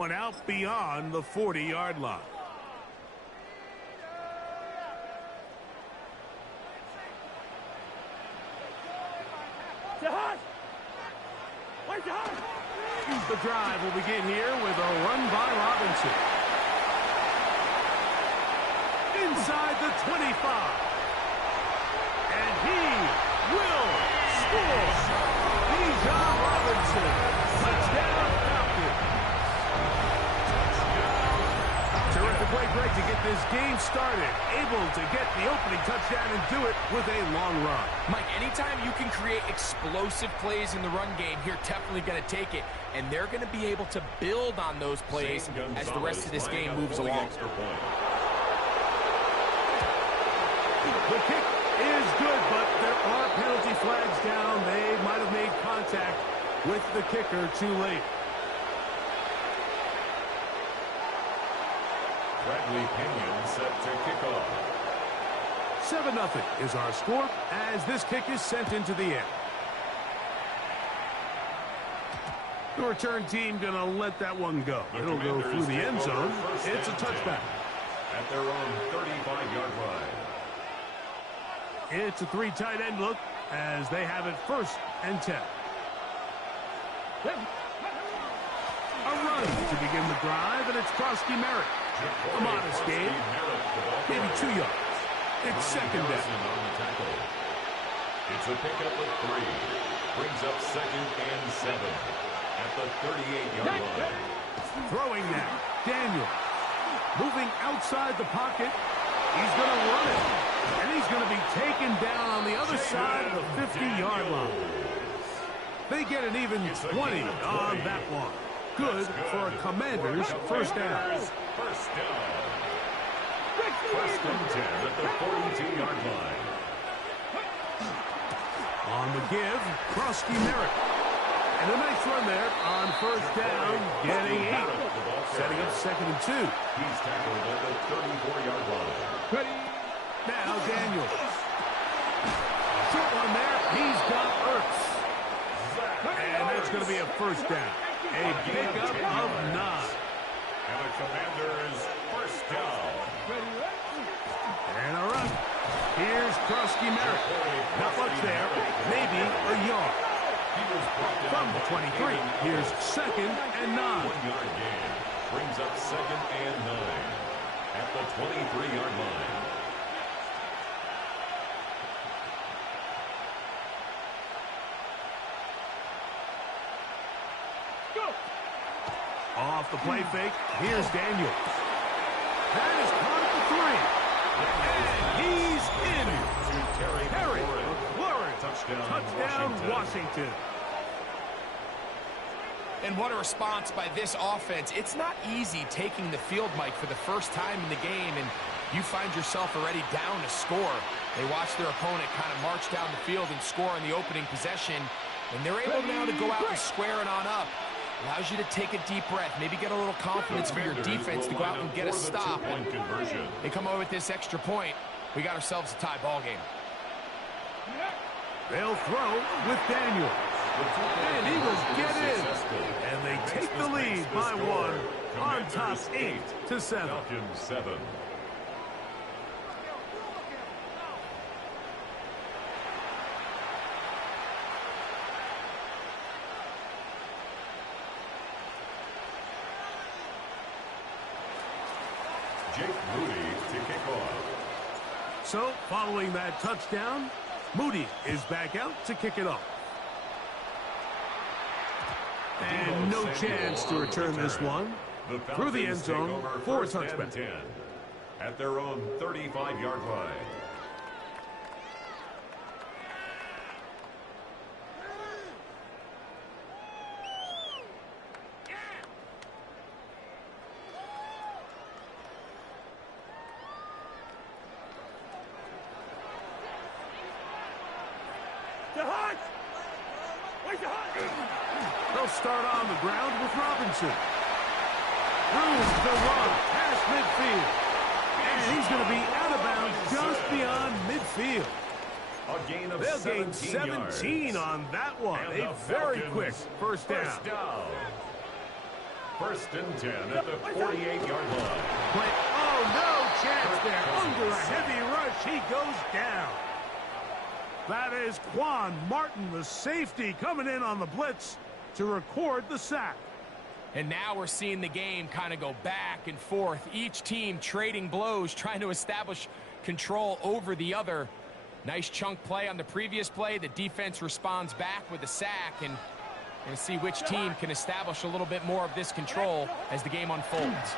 One out beyond the 40-yard line. The drive will begin here with a run by Robinson. Inside the 25. And he will score. Bijan Robinson. Touchdown Falcons. Terrific way, Greg, to get this game started. Able to get the opening touchdown and do it with a long run. Mike, anytime you can create explosive plays in the run game, you're definitely going to take it. And they're going to be able to build on those plays as the rest of this game moves along. The kick is good, but there are penalty flags down. They might have made contact with the kicker too late. Bradley Pinion set to kick off. 7-0 is our score as this kick is sent into the air. The return team going to let that one go. It'll go through the end zone. It's a touchback. At their own 35-yard line. It's a three tight end look as they have it 1st and 10. A run to begin the drive, and it's Krosky Merritt. A modest gain, maybe 2 yards. It's 2nd down. It's a pickup of 3. Brings up 2nd and 7 at the 38-yard line. Throwing now, Daniel. Moving outside the pocket. He's going to run it. And he's going to be taken down on the other side of the 50-yard line. They get an even 20 on that one. Good for a Commander's 1st down. 1st down. 1st and 10 at the 42-yard line. On the give, Krosky Merritt. And a nice run there on 1st down, getting 8. Setting up 2nd and 2. He's tackled at the 34-yard line. Ready? Now Daniel. Short one there. He's got Ertz. And that's going to be a 1st down. A pickup of 9. And the Commanders' 1st down. And a run. Here's Krosky Merritt. Not much there. Maybe a yard. From the 23, here's 2nd and 9. 1-yard gain. Brings up 2nd and 9 at the 23-yard line. Off the play fake, here's Daniel. That is caught at the 3. And he's in. Terry McLaurin. Touchdown, Washington. And what a response by this offense. It's not easy taking the field, Mike, for the first time in the game, and you find yourself already down to score. They watch their opponent kind of march down the field and score in the opening possession, and they're able now to go out and square it on up. Allows you to take a deep breath, maybe get a little confidence for your defense to go out and get a stop. And they come away with this extra point. We got ourselves a tie ball game. They'll throw with Daniel. And he will get in. And they take the lead by 1 on top 8-7. Falcons 7. Jake Moody to kick off. So, following that touchdown, Moody is back out to kick it off. And no chance to return this one. Through the end zone for a touchback. At their own 35-yard line. They'll start on the ground with Robinson. Through the run past midfield. And he's going to be out of bounds just beyond midfield. A gain of They'll gain 17 yards. on that one. And a very Falcons quick first down. First and 10 at the 48-yard line. But, oh, no chance there. Under a heavy rush, he goes down. That is Quan Martin, the safety, coming in on the blitz to record the sack. And now we're seeing the game kind of go back and forth. Each team trading blows, trying to establish control over the other. Nice chunk play on the previous play. The defense responds back with a sack, and we're going to see which team can establish a little bit more of this control as the game unfolds.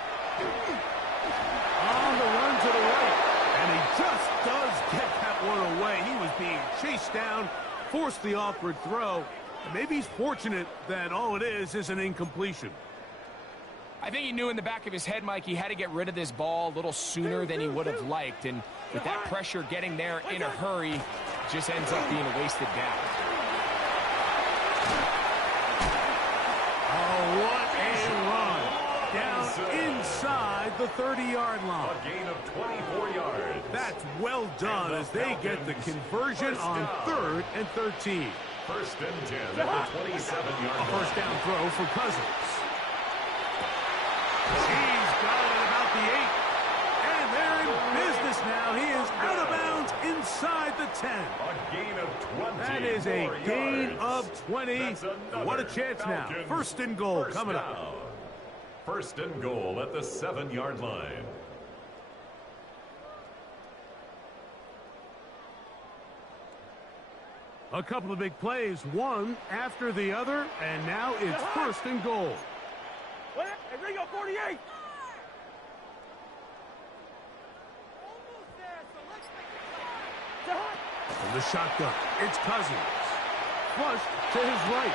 On the run to the right, and he just does get that one away. He was being chased down, forced the awkward throw. And maybe he's fortunate that all it is an incompletion. I think he knew in the back of his head, Mike, he had to get rid of this ball a little sooner than he would have liked. And with that pressure getting there in a hurry, it just ends up being a wasted down. Oh, what a run. Down inside the 30-yard line. A gain of 24 yards. That's well done as they get the conversion on 3rd and 13. First and 10 at the 27-yard line. A first down throw for Cousins. He's got it about the 8. And they're in business now. He is out of bounds inside the 10. A gain of 20. That is a gain of 20. What a chance now. First and goal coming up. First and goal at the 7-yard line. A couple of big plays, one after the other, and now it's first and goal. Enrico, 48. From the shotgun, it's Cousins. Flushed to his right.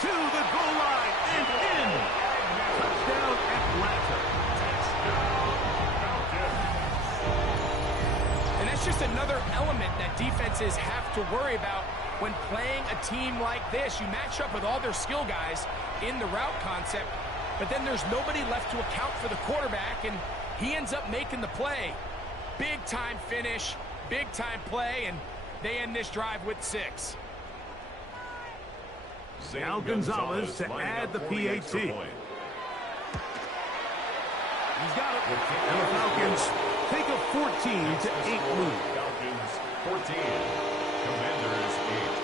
To the goal line and in. Touchdown Atlanta. And that's just another element that defenses have to worry about when playing a team like this. You match up with all their skill guys in the route concept, but then there's nobody left to account for the quarterback, and he ends up making the play. Big-time finish, big-time play, and they end this drive with 6. Now Gonzalez to add the PAT. He's got it. And the Falcons take a 14-8 lead. Falcons 14. Commanders 8.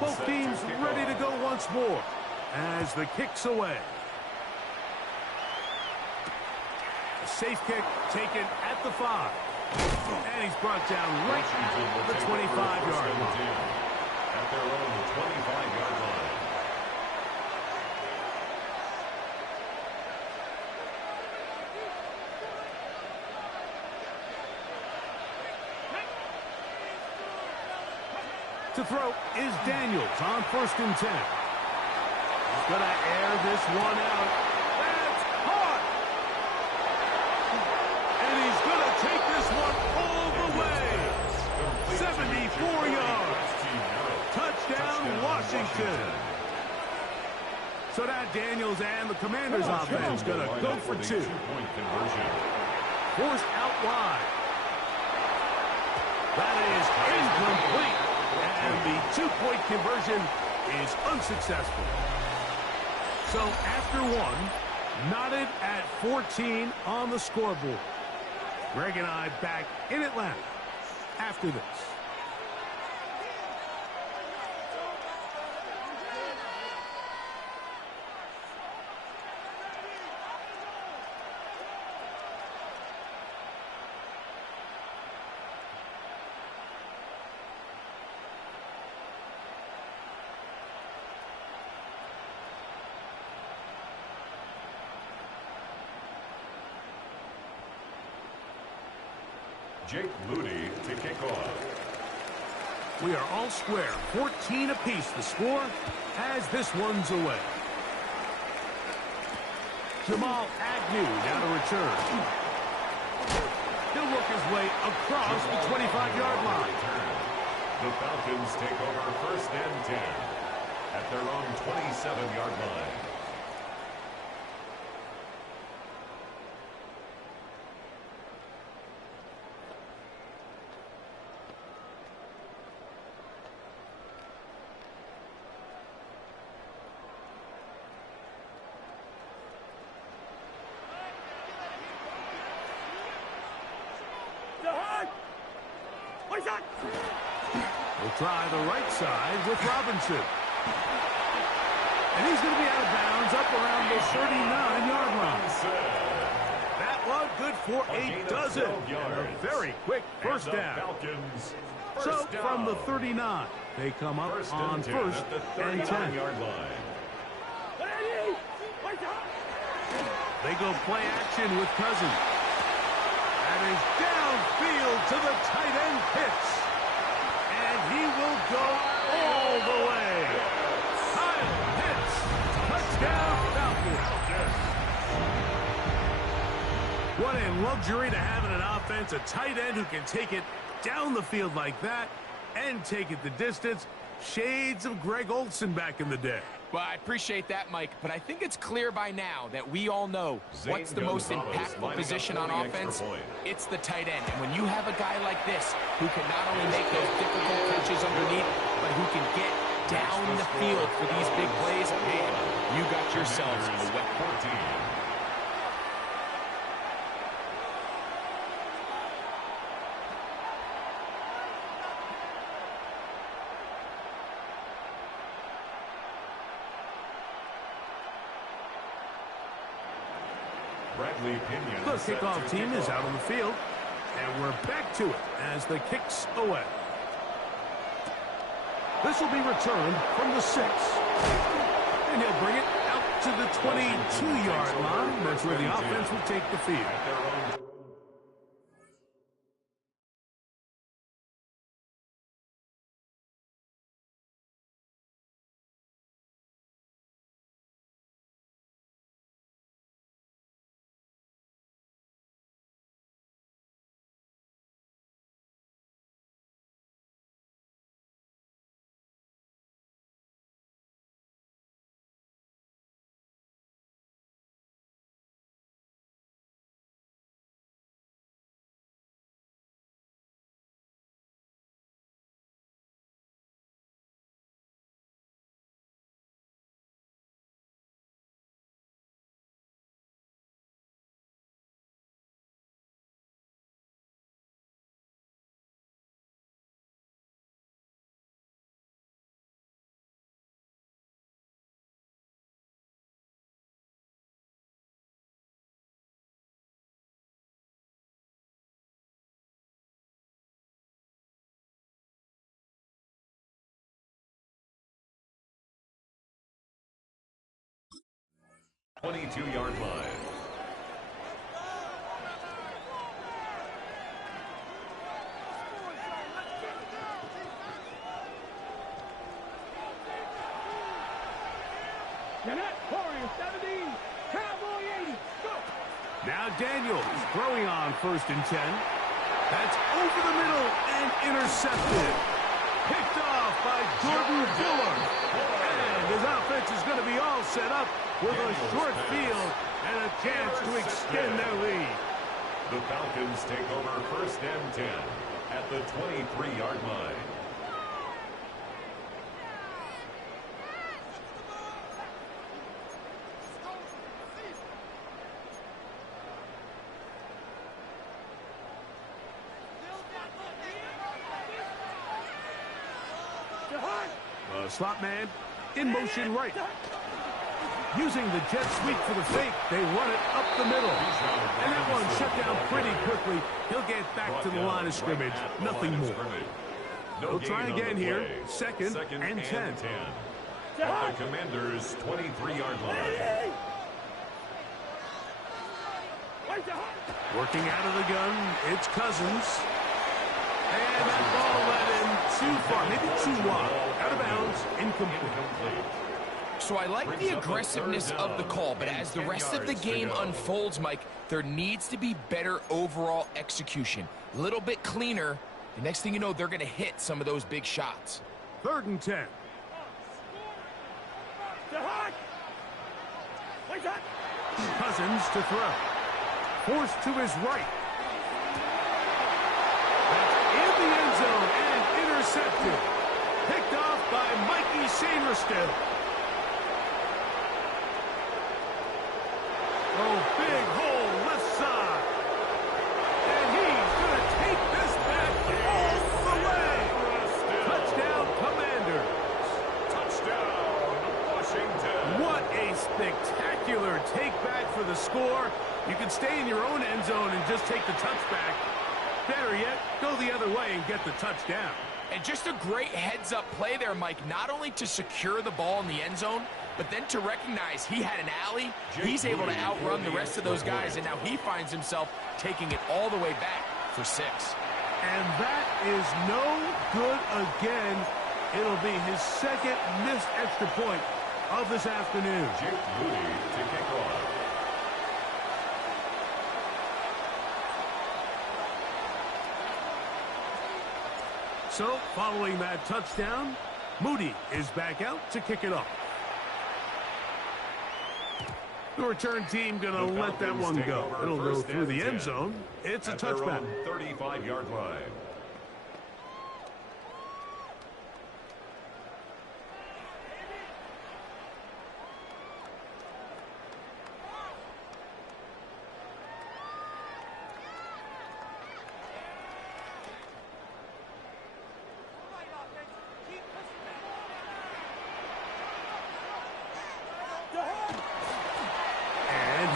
Both teams ready to go once more as the kick's away. A safe kick taken at the 5. And he's brought down right at the 25-yard line. At their own 25-yard line. To throw is Daniels on first and 10. He's going to air this one out. That's caught. And he's going to take this one all the way. 74 yards. Touchdown, Washington. So now Daniels and the Commanders offense going to go for 2. Forced out wide. That is incomplete. And the 2-point conversion is unsuccessful. So after one, knotted at 14 on the scoreboard. Greg and I back in Atlanta after this. Jake Moody to kick off. We are all square, 14 apiece the score as this one's away. Jamal Agnew now to return. He'll work his way across the 25-yard line. The Falcons take over first and 10. at their own 27-yard line. We'll try the right side with Robinson. And he's going to be out of bounds up around the 39-yard line. That one good for a dozen. And a very quick first down. So from the 39, they come up on first and 10. They go play action with Cousins. That is downfield to the tight end Pitts. And he will go all the way. Kyle Pitts, touchdown Falcons. What a luxury to have in an offense, a tight end who can take it down the field like that and take it the distance. Shades of Greg Olsen back in the day. Well, I appreciate that, Mike, but I think it's clear by now that we all know what's the most impactful position on offense. It's the tight end. And when you have a guy like this who can not only make those difficult catches underneath, but who can get down the field for these big plays, man, you got yourselves a weapon. The kickoff team is out on the field, and we're back to it as the kicks away. This will be returned from the 6. And he'll bring it out to the 22-yard line. That's where the offense will take the field. Yard line. Now Daniels throwing on first and 10. That's over the middle and intercepted. Picked off by Jordan Fuller. And his offense is going to be all set up with a short field and a chance to extend their lead. The Falcons take over first and 10 at the 23-yard line. Slot man in motion right. Using the jet sweep for the fake, they run it up the middle. And that one shut down pretty quickly. He'll get back to the line of scrimmage. Nothing more. They'll try again here. Second and 10. At the Commanders' 23-yard line. Working out of the gun, it's Cousins. And that ball led him too far, maybe too wide. Out of bounds, incomplete. So I like the aggressiveness of the call, but as the rest of the game unfolds, Mike, there needs to be better overall execution. A little bit cleaner. The next thing you know, they're going to hit some of those big shots. 3rd and 10. Cousins to throw. Forced to his right. That's in the end zone and intercepted. Picked off by Mikey Sainristil. Oh, big hole left side. And he's going to take this back all the way. Touchdown, Commanders. Touchdown, Washington. What a spectacular take back for the score. You can stay in your own end zone and just take the touchback. Better yet, go the other way and get the touchdown. And just a great heads-up play there, Mike, not only to secure the ball in the end zone, but then to recognize he had an alley. He's able to outrun the rest of those guys, and now he finds himself taking it all the way back for 6. And that is no good again. It'll be his second missed extra point of this afternoon. Jake Moody to kick off. So, following that touchdown, Moody is back out to kick it off. The return team going to let that one go. It'll go through the end zone. It's a touchback. 35-yard line.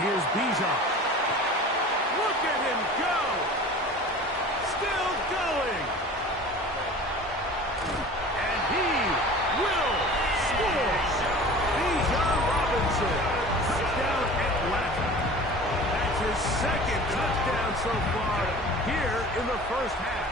Here's Bijan. Look at him go. Still going. And he will score. Bijan Robinson. Touchdown Atlanta. That's his second touchdown so far here in the first half.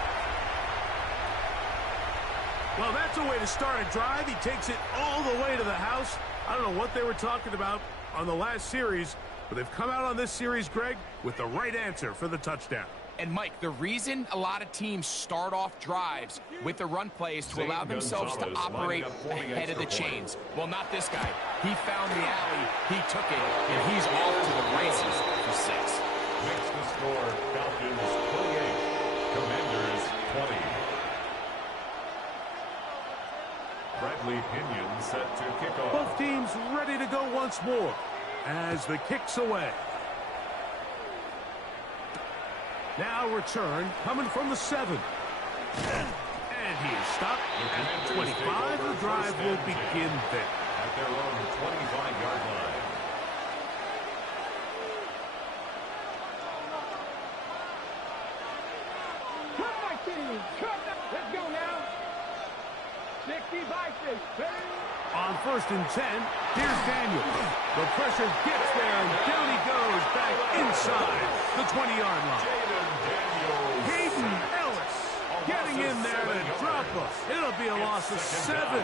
Well, that's a way to start a drive. He takes it all the way to the house. I don't know what they were talking about on the last series, but they've come out on this series, Greg, with the right answer for the touchdown. And, Mike, the reason a lot of teams start off drives with the run play is to allow themselves to operate ahead of the chains. Well, not this guy. He found the alley, he took it, and he's off to the races for 6. Makes the score Falcons 28, Commanders 20. Bradley Pinion set to kick off. Both teams ready to go once more as the kick's away. Now return coming from the 7. And he is stopped at the 25. The drive will begin there. At their own 25-yard line. Come my team. Come. Let's go now. 60 by 6. On 1st and 10, here's Daniel. The pressure gets there, and down he goes back inside the 20-yard line. Hayden Ellis getting in there to drop us. It'll be a loss of 7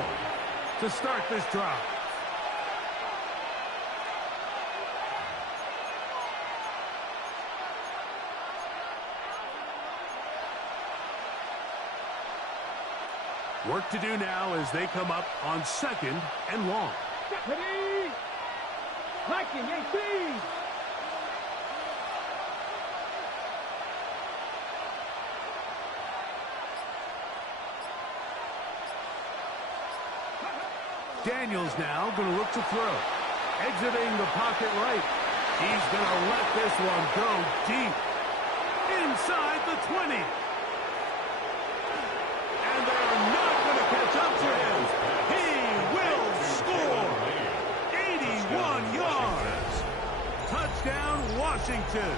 to start this drive. Work to do now as they come up on 2nd and long. Deputy! Mikey, 18! Daniels now going to look to throw. Exiting the pocket right. He's going to let this one go deep. Inside the 20. And they're not going to catch up to him. He will score. 81 yards. Touchdown, Washington.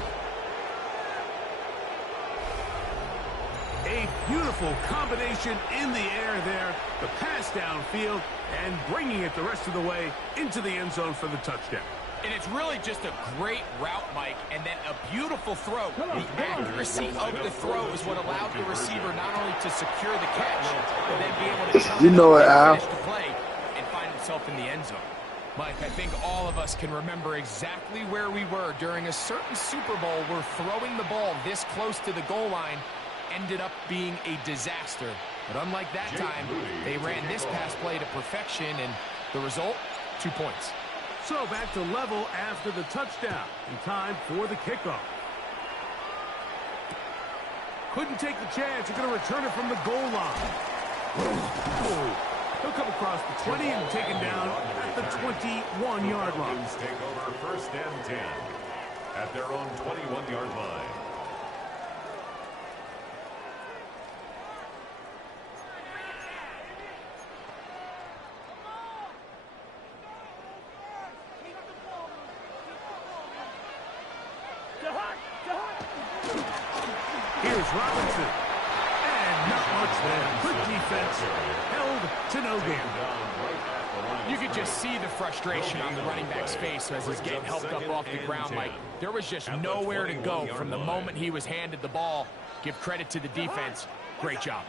A beautiful combination in the air there. The pass downfield and bringing it the rest of the way into the end zone for the touchdown. And it's really just a great route, Mike, and then a beautiful throw. The accuracy of the throw is what allowed the receiver not only to secure the catch, but then be able to turn finish the play and find himself in the end zone. Mike, I think all of us can remember exactly where we were during a certain Super Bowl where throwing the ball this close to the goal line ended up being a disaster. But unlike that time, they ran this pass play to perfection, and the result, 2 points. So back to level after the touchdown. And time for the kickoff. Couldn't take the chance. You're going to return it from the goal line. He'll come across the 20 and taken down at the 21-yard line. Take over first and 10 at their own 21-yard line. Here's Robinson. And not much there. Good defense. Held to no gain. You could just see the frustration on the running back's face as he's getting helped up off the ground, Mike. There was just nowhere to go from the moment he was handed the ball. Give credit to the defense. Great job.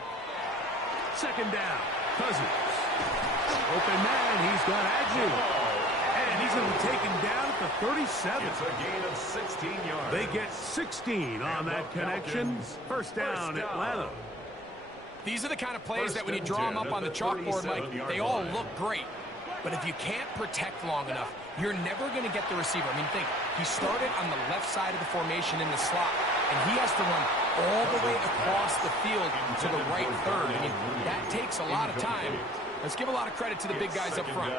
Second down. Cousins. Open man. He's got Agnew. And he's going to be taken down at the 37. It's a gain of 16 yards. They get 16 on that connection. First down, Atlanta. These are the kind of plays that when you draw them up on the chalkboard, Mike, they all look great. But if you can't protect long enough, you're never going to get the receiver. I mean, think, he started on the left side of the formation in the slot, and he has to run all the way across the field to the right third. I mean, that takes a lot of time. Let's give a lot of credit to the big guys up front.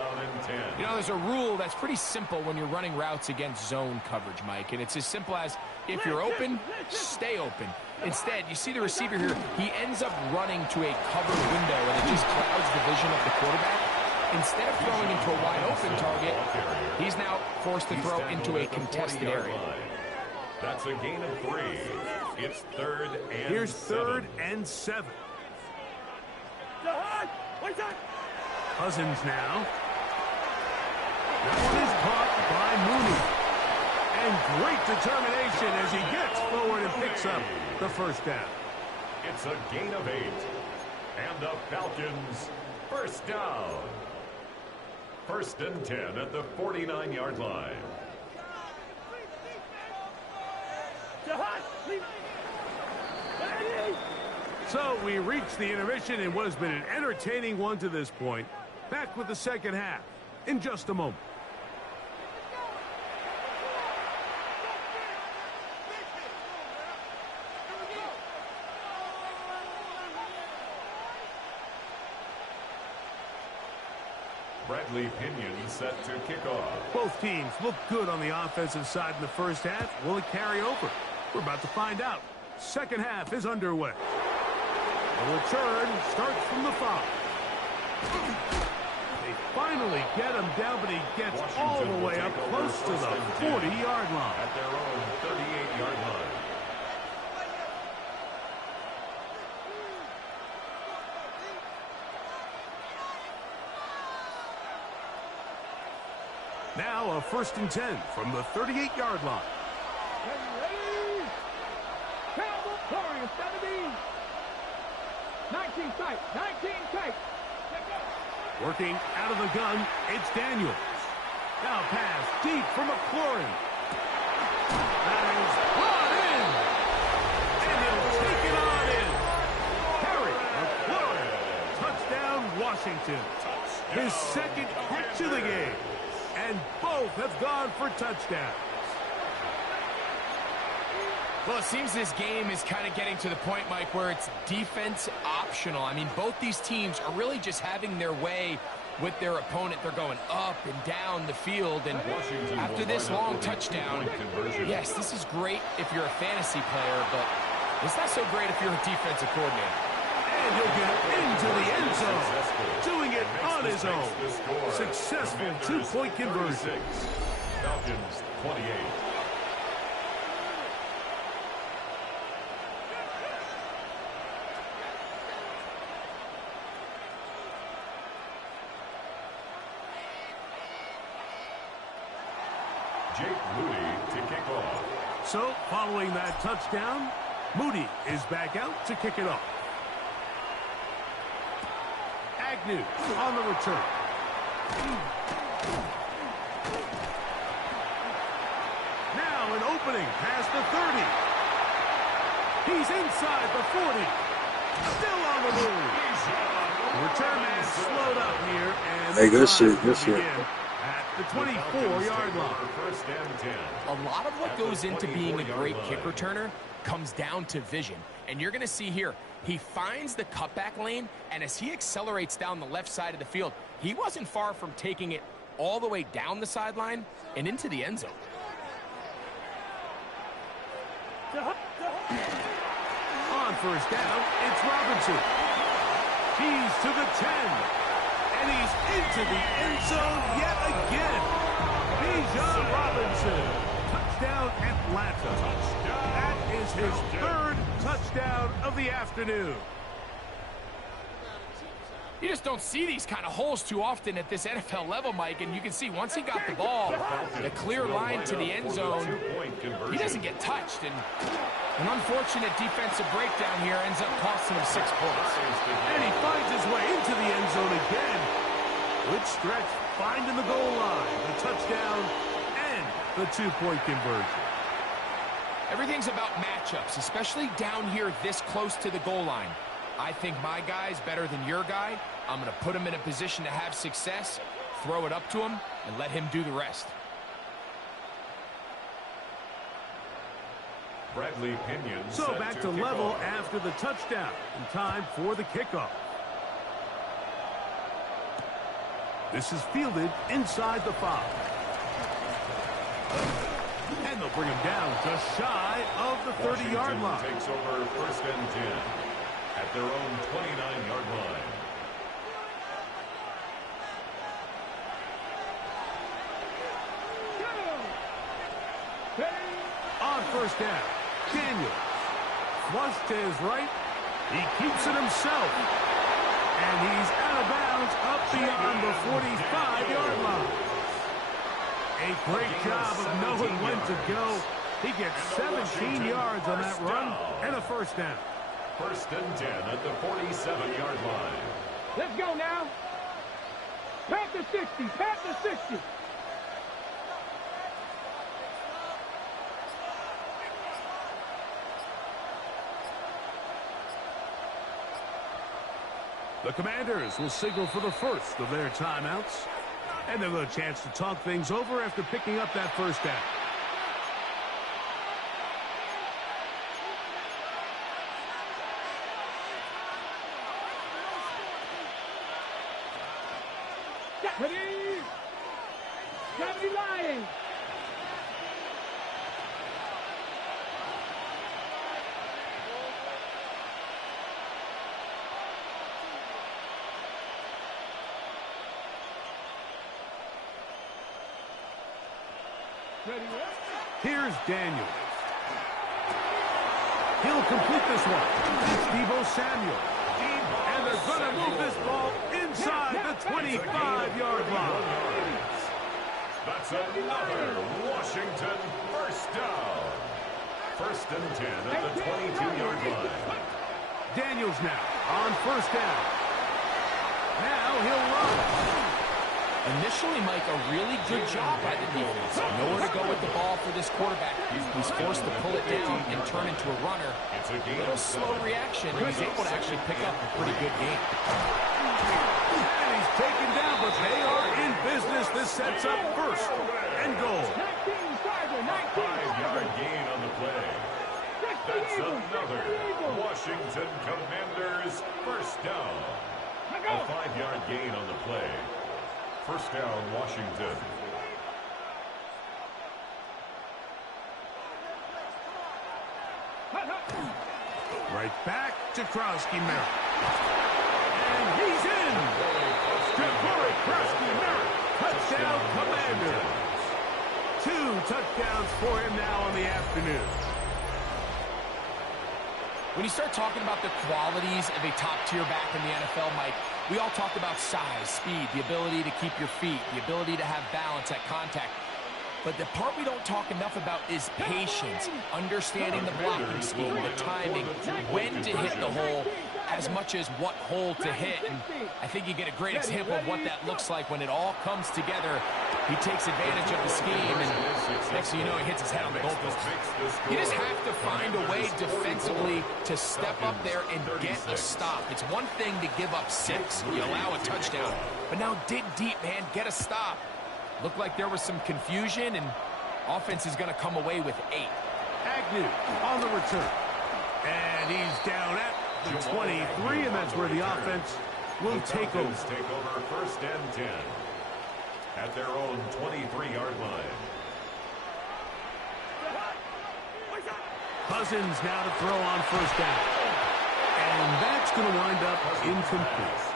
You know, there's a rule that's pretty simple when you're running routes against zone coverage, Mike, and it's as simple as if you're open, stay open. Instead, you see the receiver here, he ends up running to a covered window, and it just clouds the vision of the quarterback. Instead of throwing into a wide open target, he's now forced to throw into a contested area. That's a gain of 3. It's third and Here's 7. third and 7. Cousins now. That one is caught by Mooney. And great determination as he gets forward and picks up the first down. It's a gain of 8. And the Falcons first down. First and 10 at the 49-yard line. So we reach the intermission in what has been an entertaining one to this point. Back with the second half in just a moment. Bradley Pinion set to kick off. Both teams look good on the offensive side in the first half. Will it carry over? We're about to find out. Second half is underway. The return starts from the 5. They finally get him down, but he gets all the way up close to the 40-yard line. At their own 38-yard line. Now a first and 10 from the 38-yard line. Ready? Travel, Corey, 17. 19 tight, 19 tight. Working out of the gun, it's Daniels. Now pass deep for McLaurin. That is brought in. And he'll take it on in. Harry McLaurin. Touchdown, Washington. His second catch of the game. And both have gone for touchdowns. Well, it seems this game is kind of getting to the point, Mike, where it's defense optional. I mean, both these teams are really just having their way with their opponent. They're going up and down the field, and after this long touchdown, yes, this is great if you're a fantasy player, but it's not so great if you're a defensive coordinator. And he'll get into the end zone, doing it on his own. Successful two-point conversion. Falcons 28. Jake Moody to kick off. So, following that touchdown, Moody is back out to kick it off. Agnew on the return. Now an opening past the 30. He's inside the 40. Still on the move. The return man slowed up here. And hey, good shit, good shit. the 24-yard line. First and 10. A lot of what goes into being a great kick returner comes down to vision. And you're going to see here, he finds the cutback lane, and as he accelerates down the left side of the field, he wasn't far from taking it all the way down the sideline and into the end zone. On first down, it's Robinson. He's to the 10. And he's into the end zone yet again. Bijan Robinson. Touchdown, Atlanta. That is his third touchdown of the afternoon. You just don't see these kind of holes too often at this NFL level, Mike, and you can see once he got the ball, the clear line to the end zone, he doesn't get touched, and an unfortunate defensive breakdown here ends up costing him 6 points. And he finds his way into the end zone again. Good stretch, finding the goal line, the touchdown, and the 2-point conversion. Everything's about matchups, especially down here this close to the goal line. I think my guy's better than your guy. I'm going to put him in a position to have success, throw it up to him, and let him do the rest. Bradley Pinion. So back to level after the touchdown. And time for the kickoff. This is fielded inside the 5. And they'll bring him down just shy of the 30-yard line. Takes over first and 10 at their own 29-yard line. On first down, Daniel flush to his right. He keeps it himself. And he's out of bounds up beyond the 45-yard line. A great job of knowing when to go. He gets 17 yards on that run and a first down. First and 10 at the 47-yard line. Let's go now. Pat the 60. Pat the 60. The Commanders will signal for the first of their timeouts. And they'll have a chance to talk things over after picking up that first down. Ready? Got me lying. Here's Daniel. He'll complete this one. It's Deebo Samuel. And they're going to move this ball inside the 25-yard line. That's another Washington first down. First and 10 at the 22-yard line. Daniels now on first down. Now he'll run. Initially, Mike, a really good job by the defense. Nowhere to go with the ball for this quarterback. He's forced to pull it down and turn into a runner. It's a little slow reaction, and he's able to actually pick up a pretty good game. And he's taken down, but they are in business. This sets up first and goal. 5-yard gain on the play. That's another Washington Commanders first down. A 5-yard gain on the play. First down, Washington. Right back to Krosky-Merritt. And he's in. Ja'Cory Krosky-Merritt. Touchdown, Commanders. 2 touchdowns for him now on the afternoon. When you start talking about the qualities of a top-tier back in the NFL, Mike, we all talk about size, speed, the ability to keep your feet, the ability to have balance at contact. But the part we don't talk enough about is patience, understanding the blocking scheme, the timing, when to hit the hole, as much as what hole to hit. And I think you get a great example of what that looks like when it all comes together. He takes advantage of the scheme, and next thing you know, he hits his head on the goalpost. You just have to find a way defensively to step up there and get a stop. It's one thing to give up 6. You allow a touchdown. But now dig deep, man. Get a stop. Looked like there was some confusion, and offense is going to come away with 8. Agnew on the return. And he's down at the 23, and that's where the offense will take over. Take over 1st and 10 at their own 23-yard line. Cousins now to throw on 1st down. And that's going to wind up incomplete.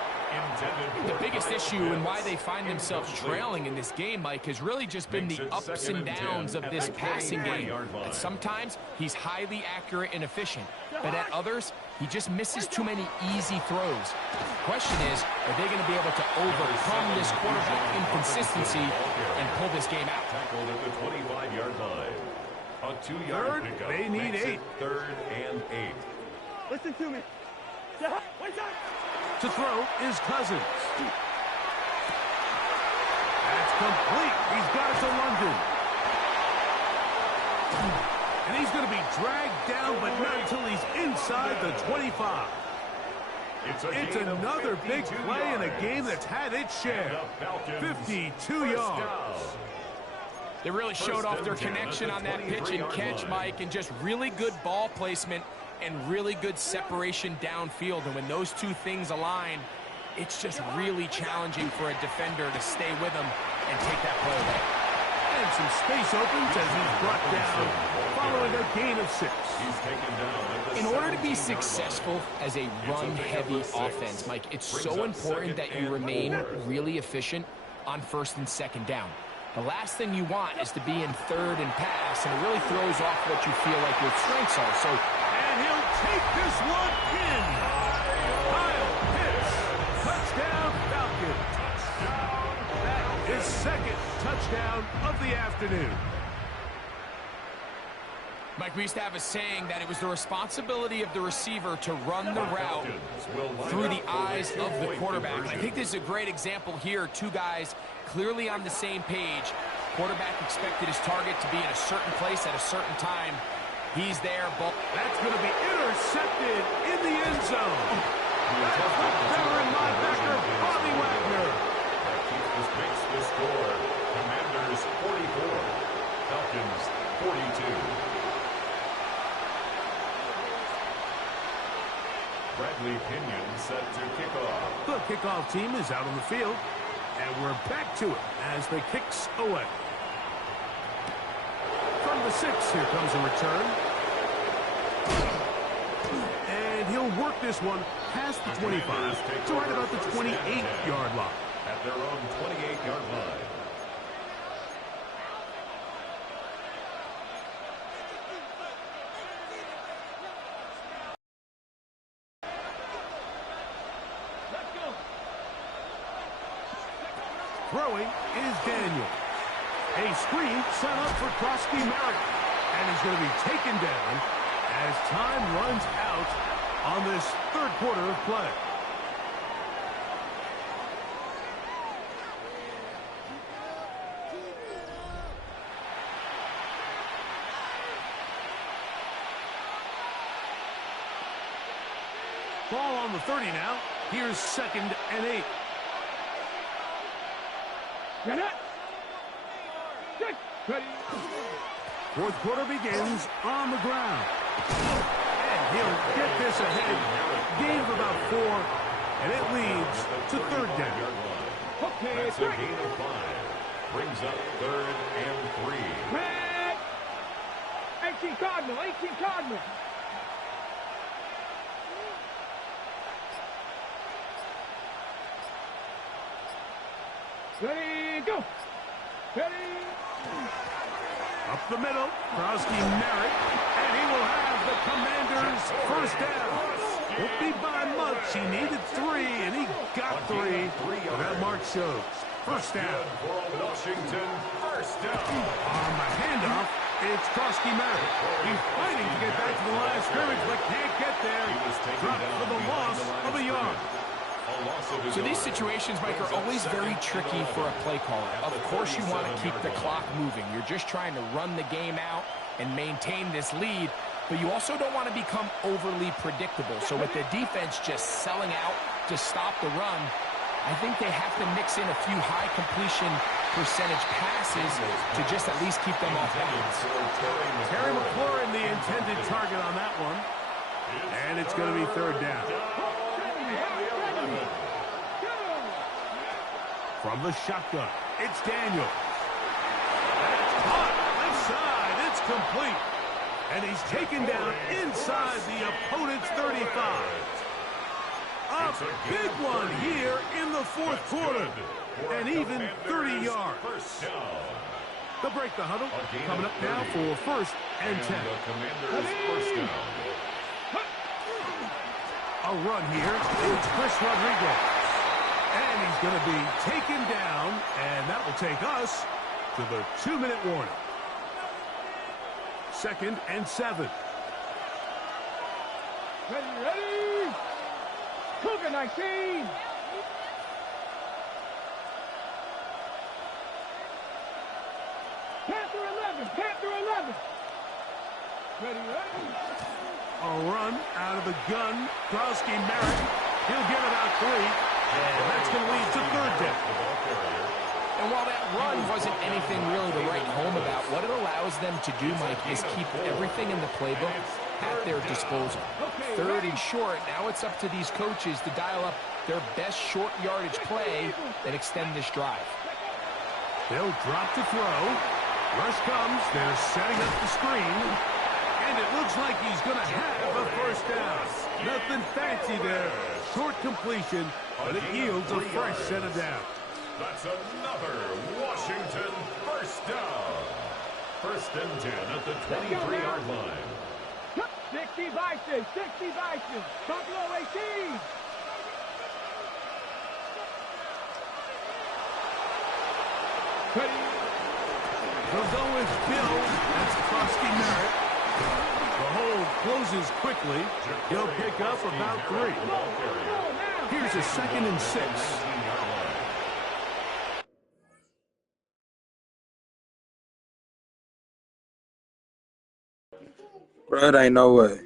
The biggest issue and why they find themselves trailing in this game, Mike, has really just been the ups and downs of this passing game. At sometimes, he's highly accurate and efficient, but at others, he just misses too many easy throws. The question is, are they going to be able to overcome this quarterback inconsistency and pull this game out? Tackled at the 25-yard line. A 2-yard pickup. They need 8. 3rd and 8. Listen to me. To throw is Cousins. That's complete. He's got it to London. And he's going to be dragged down, but not until he's inside the 25. It's another big play in a game that's had its share. 52 yards. They really showed off their connection on that pitch and catch, Mike, and just really good ball placement and really good separation downfield. And when those two things align, it's just really challenging for a defender to stay with them and take that play away. And some space opens as he's brought down following a gain of 6. He's taken down. In order to be successful as a run-heavy offense, Mike, it's so important that you remain really efficient on 1st and 2nd down. The last thing you want is to be in 3rd and pass, and it really throws off what you feel like your strengths are. So, and he'll take this one in. Kyle Pitts, touchdown Falcons. That is 2nd touchdown of the afternoon. Mike, we used to have a saying that it was the responsibility of the receiver to run the route through the eyes of the quarterback. And I think this is a great example here. Two guys clearly on the same page. Quarterback expected his target to be in a certain place at a certain time. He's there. That's going to be intercepted in the end zone. That's the veteran linebacker, Bobby Wagner. That makes the score. Commanders 44, Falcons 42. Bradley Pinion set to kick off. The kickoff team is out on the field, and we're back to it as the kicks away. From the 6, here comes a return. And he'll work this one past the 25 to right about the 28-yard line. At their own 28-yard line. Throwing is Daniel. A screen set up for Krosky Merrick. And he's going to be taken down as time runs out on this 3rd quarter of play. Ball on the 30 now. Here's 2nd and 8. Get it. Ready. 4th quarter begins on the ground. And he'll get this ahead. Gain of about 4, and it leads to 3rd down. Okay, that's a gain of 5. Brings up 3rd and 3. Red. 18 Cardinal, 18 Cardinal. Ready, go. Ready. Up the middle, Krosky Merrick, and he will have the Commanders' 1st down. Won't be by much. He needed 3, and he got 3. Well, that mark shows. 1st down. For Washington, 1st down. On the handoff, it's Krosky Merrick. He's fighting to get back to the line of scrimmage, but can't get there. Dropped for the loss of a yard. So these situations, Mike, are always very tricky for a play caller. Of course you want to keep the clock moving. You're just trying to run the game out and maintain this lead, but you also don't want to become overly predictable. So with the defense just selling out to stop the run, I think they have to mix in a few high completion percentage passes to just at least keep them off balance. Terry McLaurin, the intended target on that one. And it's going to be third down. From the shotgun, it's Daniel. That's caught left side. It's complete. And he's taken down inside the opponent's 35. A big one here in the fourth quarter. And even 30 yards. They'll break the huddle. Coming up now for first and 10. A run here. It's Chris Rodriguez. And he's going to be taken down. And that will take us to the 2-minute warning. Second and 7. Ready. Cougar 19. Panther 11. Ready. A run out of the gun. Krowski Merritt. He'll get about 3. And that's going to lead to third down. And while that run wasn't anything really to write home about, what it allows them to do, Mike, is keep everything in the playbook at their disposal. Third and short, now it's up to these coaches to dial up their best short yardage play and extend this drive. They'll drop to throw. Rush comes. They're setting up the screen. And it looks like he's going to have a first down. Nothing fancy there. Short completion, but it yields a fresh set of downs. That's another Washington first down. First and 10 at the 23-yard line. 60 Bison. Buffalo 18. They'll go with Bill. That's Krowski Merritt. The hole closes quickly. He'll pick up about 3. Here's a second and 6. Bro, it ain't no way.